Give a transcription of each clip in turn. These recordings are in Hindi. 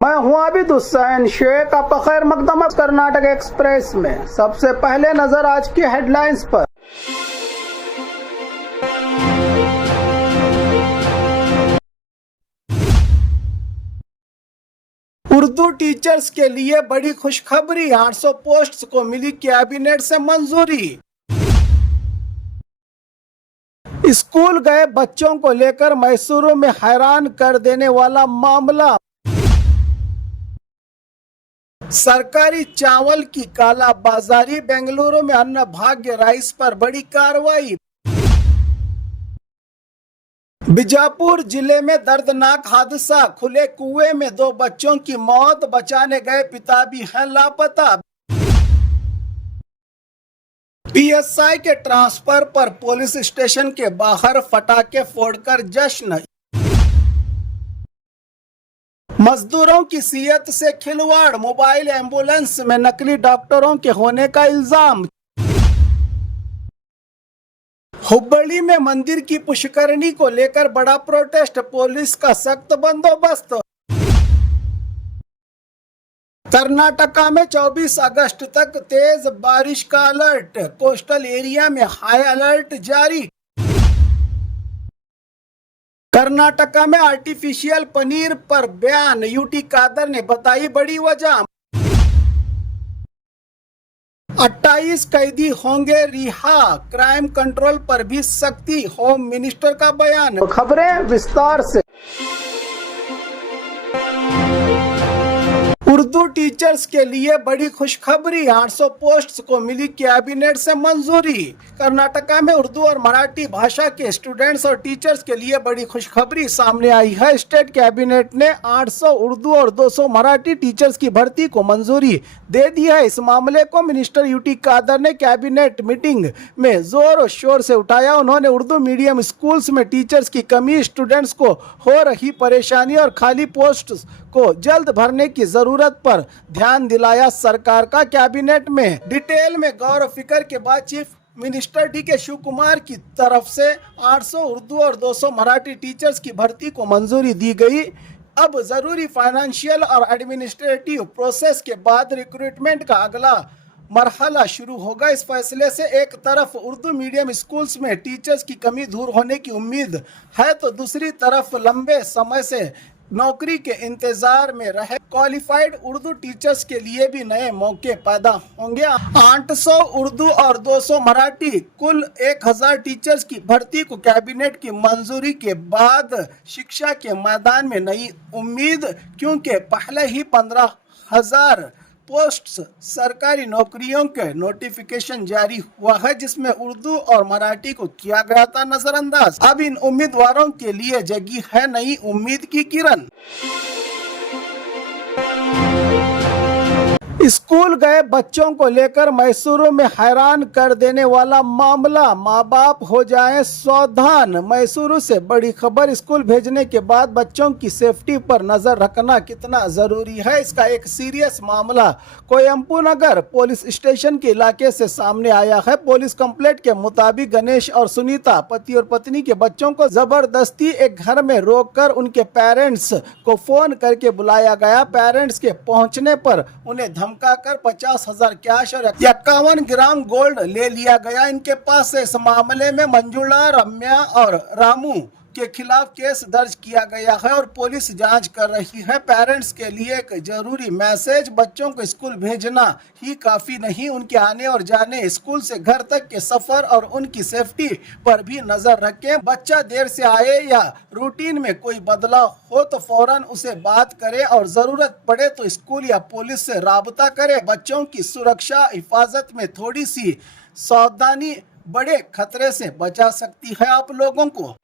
मैं हूं आबिद हुसैन शेख। आपका खैर मकदम है कर्नाटक एक्सप्रेस में। सबसे पहले नजर आज की हेडलाइंस पर। उर्दू टीचर्स के लिए बड़ी खुशखबरी, 800 पोस्ट्स को मिली कैबिनेट से मंजूरी। स्कूल गए बच्चों को लेकर मैसूरू में हैरान कर देने वाला मामला। सरकारी चावल की कालाबाजारी, बेंगलुरु में अन्न भाग्य राइस पर बड़ी कार्रवाई। बीजापुर जिले में दर्दनाक हादसा, खुले कुएं में 2 बच्चों की मौत, बचाने गए पिता भी हैं लापता। पीएसआई के ट्रांसफर पर पुलिस स्टेशन के बाहर फटाके फोड़कर जश्न। मजदूरों की सीहत से खिलवाड़, मोबाइल एम्बुलेंस में नकली डॉक्टरों के होने का इल्जाम। हुब्बड़ी में मंदिर की पुष्करणी को लेकर बड़ा प्रोटेस्ट, पुलिस का सख्त बंदोबस्त। कर्नाटका में 24 अगस्त तक तेज बारिश का अलर्ट, कोस्टल एरिया में हाई अलर्ट जारी। कर्नाटका में आर्टिफिशियल पनीर पर बयान, यूटी कादर ने बताई बड़ी वजह। 28 कैदी होंगे रिहा, क्राइम कंट्रोल पर भी सख्ती, होम मिनिस्टर का बयान। खबरें विस्तार से। उर्दू टीचर्स के लिए बड़ी खुशखबरी, 800 पोस्ट्स को मिली कैबिनेट से मंजूरी। कर्नाटका में उर्दू और मराठी भाषा के स्टूडेंट्स और टीचर्स के लिए बड़ी खुशखबरी सामने आई है। स्टेट कैबिनेट ने 800 उर्दू और 200 मराठी टीचर्स की भर्ती को मंजूरी दे दी है। इस मामले को मिनिस्टर यूटी कादर ने कैबिनेट मीटिंग में जोर और शोर से उठाया। उन्होंने उर्दू मीडियम स्कूल्स में टीचर्स की कमी, स्टूडेंट्स को हो रही परेशानी और खाली पोस्ट को जल्द भरने की जरूरत पर ध्यान दिलाया। सरकार का कैबिनेट में डिटेल में गौर और फिक्र के बाद chief minister DK Shivakumar की तरफ से 800 उर्दू और 200 मराठी टीचर्स की भर्ती को मंजूरी दी गई। अब जरूरी फाइनेंशियल और एडमिनिस्ट्रेटिव प्रोसेस के बाद रिक्रूटमेंट का अगला मरहला शुरू होगा। इस फैसले से एक तरफ उर्दू मीडियम स्कूल्स में टीचर्स की कमी दूर होने की उम्मीद है, तो दूसरी तरफ लंबे समय से नौकरी के इंतजार में रहे क्वालिफाइड उर्दू टीचर्स के लिए भी नए मौके पैदा होंगे। 800 उर्दू और 200 मराठी कुल 1000 टीचर्स की भर्ती को कैबिनेट की मंजूरी के बाद शिक्षा के मैदान में नई उम्मीद, क्योंकि पहले ही 15,000 पोस्ट्स सरकारी नौकरियों के नोटिफिकेशन जारी हुआ है, जिसमें उर्दू और मराठी को किया गया था नजरअंदाज। अब इन उम्मीदवारों के लिए जगी है नई उम्मीद की किरण। स्कूल गए बच्चों को लेकर मैसूरू में हैरान कर देने वाला मामला, माँ बाप हो जाएं सावधान। मैसूरू से बड़ी खबर, स्कूल भेजने के बाद बच्चों की सेफ्टी पर नजर रखना कितना जरूरी है, इसका एक सीरियस मामला कोयम्पू नगर पुलिस स्टेशन के इलाके से सामने आया है। पुलिस कंप्लेंट के मुताबिक गणेश और सुनीता पति और पत्नी के बच्चों को जबरदस्ती एक घर में रोककर उनके पेरेंट्स को फोन करके बुलाया गया। पेरेंट्स के पहुंचने पर उन्हें धमकाकर 50,000 कैश और 51 ग्राम गोल्ड ले लिया गया इनके पास से। इस मामले में मंजुला, रम्या और रामू के खिलाफ केस दर्ज किया गया है और पुलिस जांच कर रही है। पेरेंट्स के लिए एक जरूरी मैसेज, बच्चों को स्कूल भेजना ही काफी नहीं, उनके आने और जाने, स्कूल से घर तक के सफर और उनकी सेफ्टी पर भी नजर रखें। बच्चा देर से आए या रूटीन में कोई बदलाव हो तो फौरन उसे बात करें और जरूरत पड़े तो स्कूल या पुलिस से राबता करें। बच्चों की सुरक्षा हिफाजत में थोड़ी सी सावधानी बड़े खतरे से बचा सकती है आप लोगों को।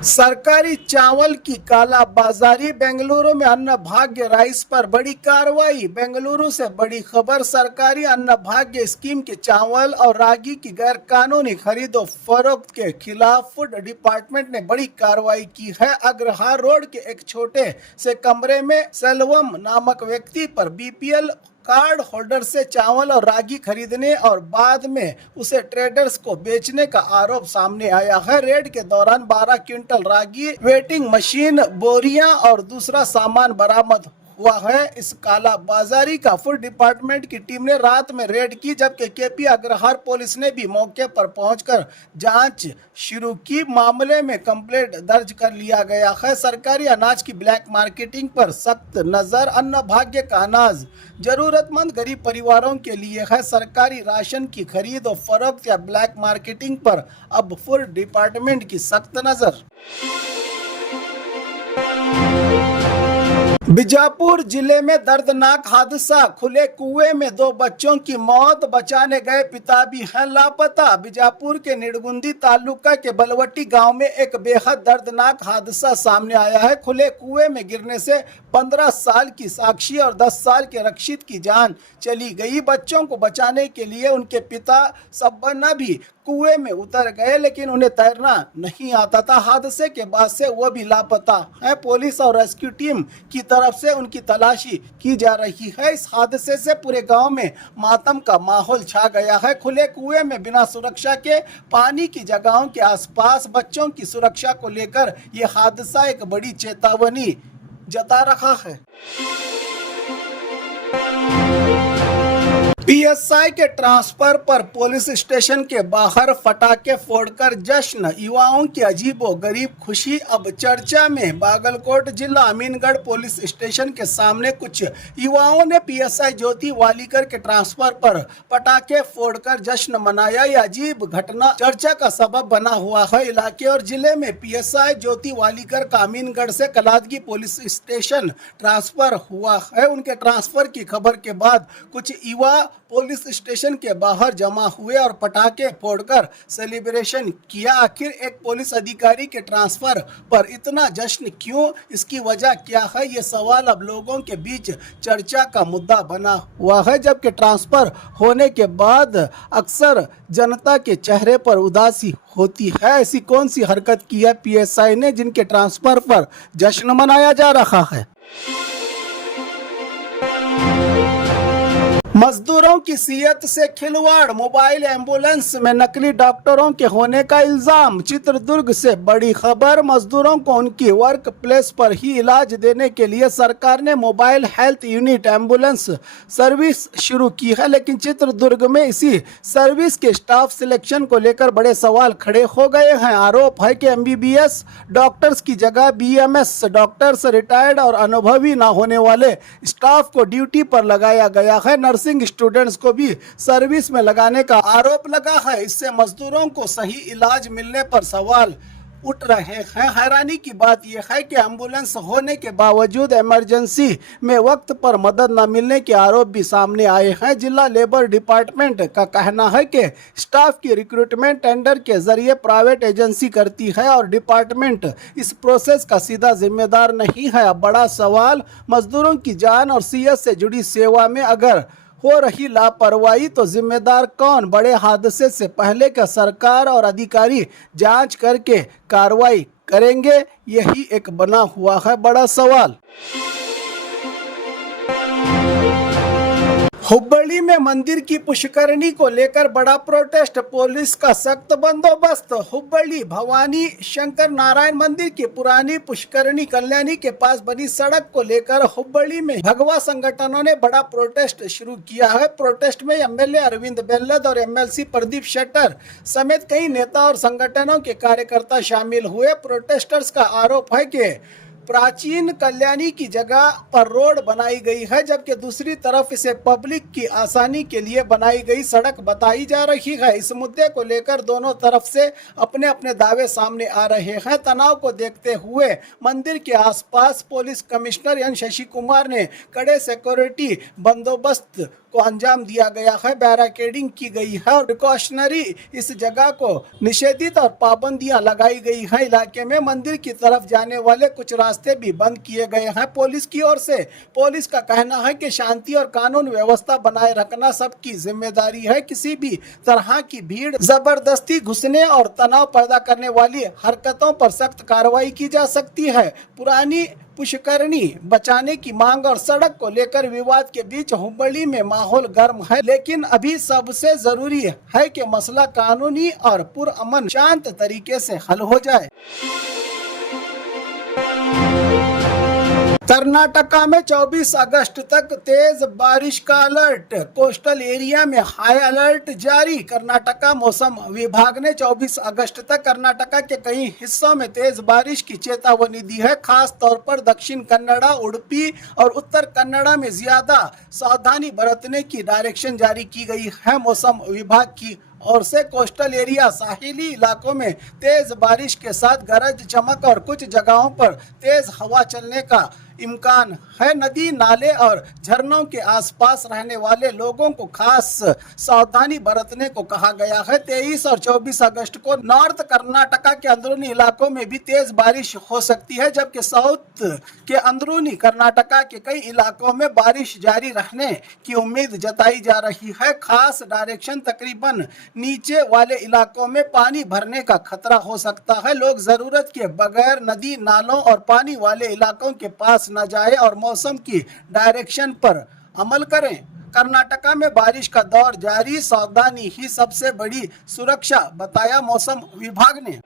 सरकारी चावल की कालाबाजारी, बेंगलुरु में अन्न भाग्य राइस पर बड़ी कार्रवाई। बेंगलुरु से बड़ी खबर, सरकारी अन्न भाग्य स्कीम के चावल और रागी की गैर कानूनी खरीदो फरोख्त के खिलाफ फूड डिपार्टमेंट ने बड़ी कार्रवाई की है। अग्रहार रोड के एक छोटे से कमरे में सेल्वम नामक व्यक्ति पर बीपीएल कार्ड होल्डर से चावल और रागी खरीदने और बाद में उसे ट्रेडर्स को बेचने का आरोप सामने आया है। रेड के दौरान 12 क्विंटल रागी, वेटिंग मशीन, बोरियां और दूसरा सामान बरामद हुआ है। इस काला बाजारी का फुल डिपार्टमेंट की टीम ने रात में रेड की, जबकि केपी अग्रहार पुलिस ने भी मौके पर पहुंचकर जांच शुरू की। मामले में कंप्लेंट दर्ज कर लिया गया है। सरकारी अनाज की ब्लैक मार्केटिंग पर सख्त नजर। अन्न भाग्य का अनाज जरूरतमंद गरीब परिवारों के लिए है। सरकारी राशन की खरीद और फरोख्त या ब्लैक मार्केटिंग पर अब फुल डिपार्टमेंट की सख्त नजर। बीजापुर जिले में दर्दनाक हादसा, खुले कुएं में 2 बच्चों की मौत, बचाने गए पिता भी हैं लापता। बीजापुर के निड़गुंदी तालुका के बलवटी गांव में एक बेहद दर्दनाक हादसा सामने आया है। खुले कुएं में गिरने से 15 साल की साक्षी और 10 साल के रक्षित की जान चली गई। बच्चों को बचाने के लिए उनके पिता सब्बना भी कुएं में उतर गए, लेकिन उन्हें तैरना नहीं आता था। हादसे के बाद से वो भी लापता है। पुलिस और रेस्क्यू टीम की तरफ से उनकी तलाशी की जा रही है। इस हादसे से पूरे गांव में मातम का माहौल छा गया है। खुले कुएं में बिना सुरक्षा के पानी की जगहों के आसपास बच्चों की सुरक्षा को लेकर यह हादसा एक बड़ी चेतावनी जता रहा है। पीएसआई के ट्रांसफर पर पुलिस स्टेशन के बाहर पटाखे फोड़कर जश्न, युवाओं की अजीबोगरीब खुशी अब चर्चा में। बागलकोट जिला अमीनगढ़ पुलिस स्टेशन के सामने कुछ युवाओं ने पीएसआई ज्योति वालीकर के ट्रांसफर पर पटाखे फोड़कर जश्न मनाया। यह अजीब घटना चर्चा का सबब बना हुआ है। इलाके और जिले में पीएसआई ज्योति वालीकर का अमीनगढ़ से कलादगी पुलिस स्टेशन ट्रांसफर हुआ है। उनके ट्रांसफर की खबर के बाद कुछ युवा पुलिस स्टेशन के बाहर जमा हुए और पटाखे फोड़कर सेलिब्रेशन किया। आखिर एक पुलिस अधिकारी के ट्रांसफर पर इतना जश्न क्यों, इसकी वजह क्या है, ये सवाल अब लोगों के बीच चर्चा का मुद्दा बना हुआ है। जबकि ट्रांसफर होने के बाद अक्सर जनता के चेहरे पर उदासी होती है। ऐसी कौन सी हरकत की है पीएसआई ने जिनके ट्रांसफर पर जश्न मनाया जा रहा है? मजदूरों की सेहत से खिलवाड़, मोबाइल एम्बुलेंस में नकली डॉक्टरों के होने का इल्जाम। चित्रदुर्ग से बड़ी खबर, मजदूरों को उनकी वर्क प्लेस पर ही इलाज देने के लिए सरकार ने mobile health unit ambulance service शुरू की है, लेकिन चित्रदुर्ग में इसी सर्विस के स्टाफ सिलेक्शन को लेकर बड़े सवाल खड़े हो गए हैं। आरोप है कि एमबीबीएस डॉक्टर्स की जगह बीएमएस डॉक्टर्स, रिटायर्ड और अनुभवी न होने वाले स्टाफ को ड्यूटी पर लगाया गया है। नर्सिंग स्टूडेंट्स को भी सर्विस में लगाने का आरोप लगा है। इससे मजदूरों को सही इलाज मिलने पर सवाल उठ रहे हैं। हैरानी की बात यह है कि एम्बुलेंस होने के बावजूद इमरजेंसी में वक्त पर मदद न मिलने के आरोप भी सामने आए हैं। जिला लेबर डिपार्टमेंट का कहना है कि स्टाफ की रिक्रूटमेंट टेंडर के जरिए प्राइवेट एजेंसी करती है और डिपार्टमेंट इस प्रोसेस का सीधा जिम्मेदार नहीं है। अब बड़ा सवाल, मजदूरों की जान और सेहत से जुड़ी सेवा में अगर हो रही लापरवाही तो जिम्मेदार कौन? बड़े हादसे से पहले क्या सरकार और अधिकारी जांच करके कार्रवाई करेंगे? यही एक बना हुआ है बड़ा सवाल। हुब्बड़ी में मंदिर की पुष्करणी को लेकर बड़ा प्रोटेस्ट, पुलिस का सख्त बंदोबस्त। हुब्बड़ी भवानी शंकर नारायण मंदिर की पुरानी पुष्करणी कल्याणी के पास बनी सड़क को लेकर हुब्बड़ी में भगवा संगठनों ने बड़ा प्रोटेस्ट शुरू किया है। प्रोटेस्ट में एमएलए अरविंद बेल्लद और एमएलसी प्रदीप शेट्टर समेत कई नेता और संगठनों के कार्यकर्ता शामिल हुए। प्रोटेस्टर्स का आरोप है कि प्राचीन कल्याणी की जगह पर रोड बनाई गई है, जबकि दूसरी तरफ इसे पब्लिक की आसानी के लिए बनाई गई सड़क बताई जा रही है। इस मुद्दे को लेकर दोनों तरफ से अपने अपने दावे सामने आ रहे हैं। तनाव को देखते हुए मंदिर के आसपास पुलिस कमिश्नर एन शशि कुमार ने कड़े सिक्योरिटी बंदोबस्त को अंजाम दिया गया है। बैरिकेडिंग की गई है और प्रिकॉशनरी इस जगह को निषेधित और पाबंदियां लगाई गई हैं। इलाके में मंदिर की तरफ जाने वाले कुछ रास्ते भी बंद किए गए हैं। पुलिस की ओर से पुलिस का कहना है कि शांति और कानून व्यवस्था बनाए रखना सबकी जिम्मेदारी है। किसी भी तरह की भीड़, जबरदस्ती घुसने और तनाव पैदा करने वाली हरकतों पर सख्त कार्रवाई की जा सकती है। पुरानी पुष्करणी बचाने की मांग और सड़क को लेकर विवाद के बीच हुबली में माहौल गर्म है, लेकिन अभी सबसे जरूरी है कि मसला कानूनी और पुरअमन शांत तरीके से हल हो जाए। कर्नाटका में 24 अगस्त तक तेज बारिश का अलर्ट, कोस्टल एरिया में हाई अलर्ट जारी। कर्नाटका मौसम विभाग ने 24 अगस्त तक कर्नाटका के कई हिस्सों में तेज बारिश की चेतावनी दी है। खास तौर पर दक्षिण कन्नड़ा, उडुपी और उत्तर कन्नड़ा में ज्यादा सावधानी बरतने की डायरेक्शन जारी की गई है। मौसम विभाग की और से कोस्टल एरिया, साहिली इलाकों में तेज बारिश के साथ गरज चमक और कुछ जगहों पर तेज हवा चलने का इम्कान है। नदी, नाले और झरनों के आसपास रहने वाले लोगों को खास सावधानी बरतने को कहा गया है। 23 और 24 अगस्त को नॉर्थ कर्नाटका के अंदरूनी इलाकों में भी तेज बारिश हो सकती है, जबकि साउथ के अंदरूनी कर्नाटका के कई इलाकों में बारिश जारी रहने की उम्मीद जताई जा रही है। खास डायरेक्शन तकरीबन नीचे वाले इलाकों में पानी भरने का खतरा हो सकता है। लोग जरूरत के बगैर नदी, नालों और पानी वाले इलाकों के पास न जाए और मौसम की डायरेक्शन पर अमल करें। कर्नाटका में बारिश का दौर जारी, सावधानी ही सबसे बड़ी सुरक्षा, बताया मौसम विभाग ने।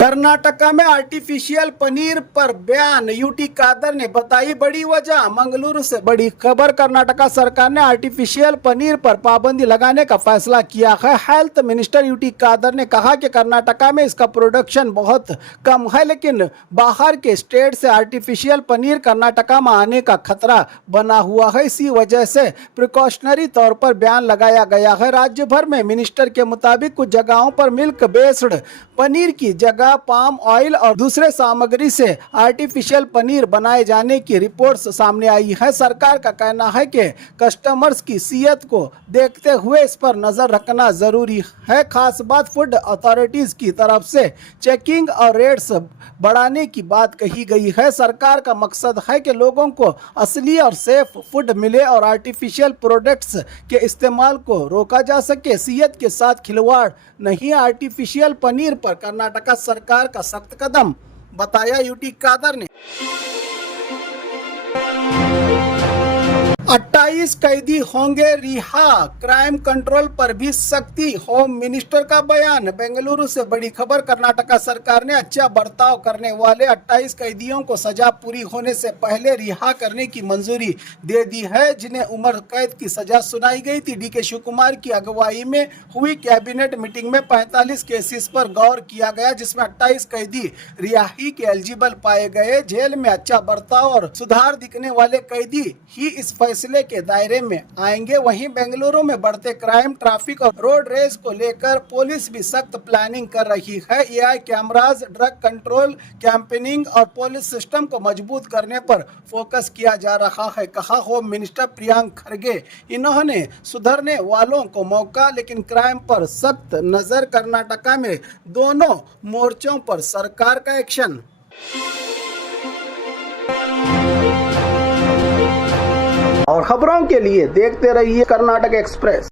कर्नाटका में आर्टिफिशियल पनीर पर बयान, यूटी कादर ने बताई बड़ी वजह। मंगलुरु से बड़ी खबर, कर्नाटका सरकार ने आर्टिफिशियल पनीर पर पाबंदी लगाने का फैसला किया है। हेल्थ मिनिस्टर यूटी कादर ने कहा कि कर्नाटका में इसका प्रोडक्शन बहुत कम है, लेकिन बाहर के स्टेट से आर्टिफिशियल पनीर कर्नाटका में आने का खतरा बना हुआ है। इसी वजह से प्रिकॉशनरी तौर पर बयान लगाया गया है। राज्य भर में मिनिस्टर के मुताबिक कुछ जगहों पर मिल्क बेस्ड पनीर की जगह पाम ऑयल और दूसरे सामग्री से आर्टिफिशियल पनीर बनाए जाने की रिपोर्ट्स सामने आई है। सरकार का कहना है कि कस्टमर्स की सेहत को देखते हुए इस पर नजर रखना जरूरी है। खास बात, फूड अथॉरिटीज की तरफ से चेकिंग और रेट्स बढ़ाने की बात कही गई है। सरकार का मकसद है कि लोगों को असली और सेफ फूड मिले और आर्टिफिशियल प्रोडक्ट्स के इस्तेमाल को रोका जा सके। सेहत के साथ खिलवाड़ नहीं, आर्टिफिशियल पनीर पर कर्नाटका सरकार का सख्त कदम, बताया यूटी कादर ने। 28 कैदी होंगे रिहा, क्राइम कंट्रोल पर भी सख्ती, होम मिनिस्टर का बयान। बेंगलुरु से बड़ी खबर, कर्नाटका सरकार ने अच्छा बर्ताव करने वाले 28 कैदियों को सजा पूरी होने से पहले रिहा करने की मंजूरी दे दी है, जिन्हें उम्र कैद की सजा सुनाई गई थी। डीके शिव कुमार की अगुवाई में हुई कैबिनेट मीटिंग में 45 केसेस पर गौर किया गया, जिसमें 28 कैदी रिहाई के एलिजिबल पाए गए। जेल में अच्छा बर्ताव और सुधार दिखने वाले कैदी ही इस फैसले के दायरे में आएंगे। वहीं बेंगलुरु में बढ़ते क्राइम, ट्रैफिक और रोड रेस को लेकर पुलिस भी सख्त प्लानिंग कर रही है। AI cameras, drug control, campaigning और पुलिस सिस्टम को मजबूत करने पर फोकस किया जा रहा है, कहा होम मिनिस्टर प्रियंक खरगे। इन्होंने सुधरने वालों को मौका, लेकिन क्राइम पर सख्त नजर। कर्नाटका में दोनों मोर्चों पर सरकार का एक्शन। और खबरों के लिए देखते रहिए कर्नाटक एक्सप्रेस।